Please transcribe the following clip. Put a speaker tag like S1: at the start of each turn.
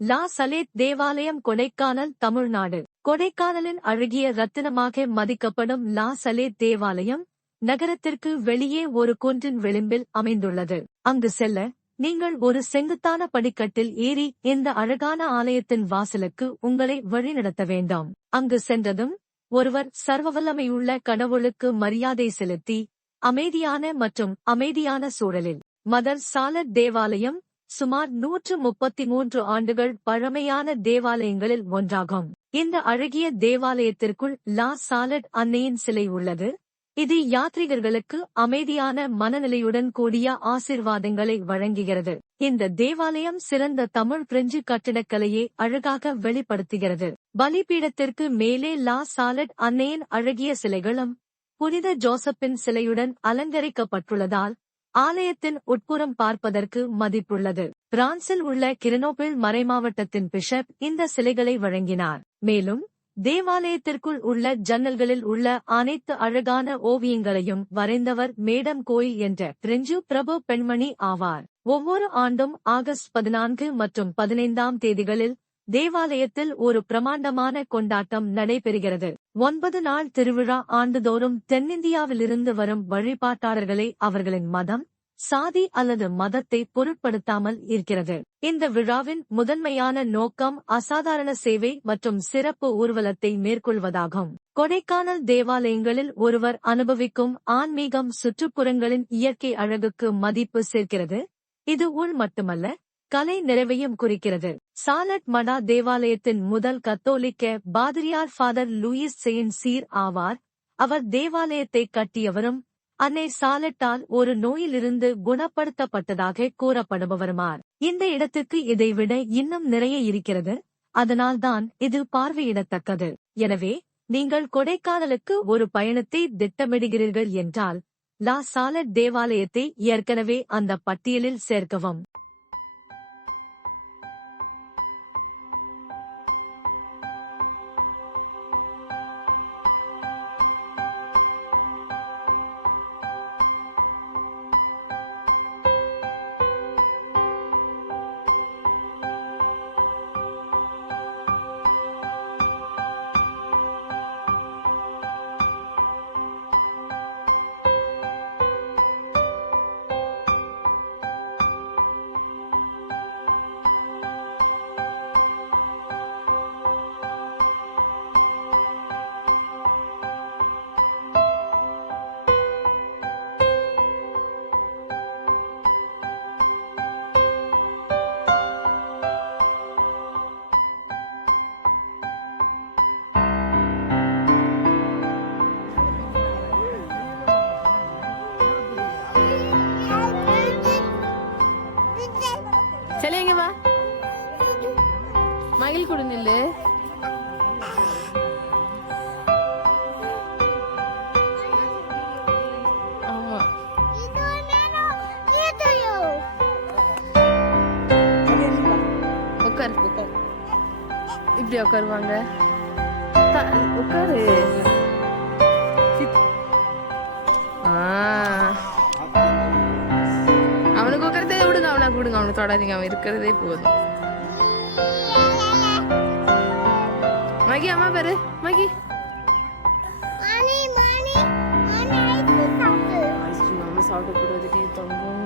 S1: லா Salette தேவாலயம் கொடைக்கானல் தமிழ்நாடு. கொடைக்கானலின் அழகிய ரத்தினமாக மதிக்கப்படும் லா சலேத் தேவாலயம் நகரத்திற்கு வெளியே ஒரு குன்றின் விளிம்பில் அமைந்துள்ளது. அங்கு செல்ல நீங்கள் ஒரு செங்குத்தான படிக்கட்டில் ஏறி இந்த அழகான ஆலயத்தின் வாசலுக்கு உங்களை வழிநடத்த வேண்டாம். அங்கு சென்றதும் ஒருவர் சர்வவல்லமையுள்ள கடவுளுக்கு மரியாதை செலுத்தி அமைதியான மற்றும் அமைதியான சூழலில். மதர் சாலத் தேவாலயம் சுமார் நூற்று முப்பத்தி மூன்று ஆண்டுகள் பழமையான தேவாலயங்களில் ஒன்றாகும். இந்த அழகிய தேவாலயத்திற்குள் லா சாலட் அன்னையின் சிலை உள்ளது. இது யாத்ரிகர்களுக்கு அமைதியான மனநிலையுடன் கூடிய ஆசிர்வாதங்களை வழங்குகிறது. இந்த தேவாலயம் சிறந்த தமிழ் பிரெஞ்சு கட்டிடக்கலையை அழகாக வெளிப்படுத்துகிறது. பலிபீடத்திற்கு மேலே லா சாலட் அன்னையின் அழகிய சிலைகளும் புனித ஜோசப்பின் சிலையுடன் அலங்கரிக்கப்பட்டுள்ளதால் ஆலயத்தின் உட்புறம் பார்ப்பதற்கு மதிப்புள்ளது. பிரான்சில் உள்ள கிரனோபிள் மறைமாவட்டத்தின் பிஷப் இந்த சிலைகளை வழங்கினார். மேலும் தேவாலயத்திற்குள் உள்ள ஜன்னல்களில் உள்ள அனைத்து அழகான ஓவியங்களையும் வரைந்தவர் மேடம் கோய் என்ற பிரெஞ்சு பிரபு பெண்மணி ஆவார். ஒவ்வொரு ஆண்டும் ஆகஸ்ட் பதினான்கு மற்றும் பதினைந்தாம் தேதிகளில் தேவாலயத்தில் ஒரு பிரமாண்டமான கொண்டாட்டம் நடைபெறுகிறது. ஒன்பது நாள் திருவிழா ஆண்டுதோறும் தென்னிந்தியாவிலிருந்து வரும் வழிபாட்டாளர்களை அவர்களின் மதம் சாதி அல்லது மதத்தை பொருட்படுத்தாமல் இருக்கிறது. இந்த விழாவின் முதன்மையான நோக்கம் அசாதாரண சேவை மற்றும் சிறப்பு ஊர்வலத்தை மேற்கொள்வதாகும். கொடைக்கானல் தேவாலயங்களில் ஒருவர் அனுபவிக்கும் ஆன்மீகம் சுற்றுப்புறங்களின் இயற்கை அழகுக்கு மதிப்பு சேர்க்கிறது. இது உள் மட்டுமல்ல கலை நிறைவையும் குறிக்கிறது. சாலட் மடா தேவாலயத்தின் முதல் கத்தோலிக்க பாதிரியார் ஃபாதர் லூயிஸ் செயின் சீர் ஆவார். அவர் தேவாலயத்தை கட்டியவரும் அன்னை சாலட்டால் ஒரு நோயிலிருந்து குணப்படுத்தப்பட்டதாக கூறப்படுபவருமார். இந்த இடத்துக்கு இதைவிட இன்னும் நிறைய இருக்கிறது. அதனால்தான் இது பார்வையிடத்தக்கது. எனவே நீங்கள் கொடைக்கானலுக்கு ஒரு பயணத்தை திட்டமிடுகிறீர்கள் என்றால் லா சாலட் தேவாலயத்தை ஏற்கனவே அந்த பட்டியலில் சேர்க்கவும்.
S2: சரி வா. மகிழ் கொடு நில்லு. ஆமா. உட்காரு இப்படி உட்காருவாங்க உட்காரு ஆ. அவனை தொடாதீங்க அவன் இருக்கிறதே போதும். மகி அம்மா பாரு மகி. ஐஸ்கிரீம் அம்மா சாப்பிட. கூடாது தங்கம்.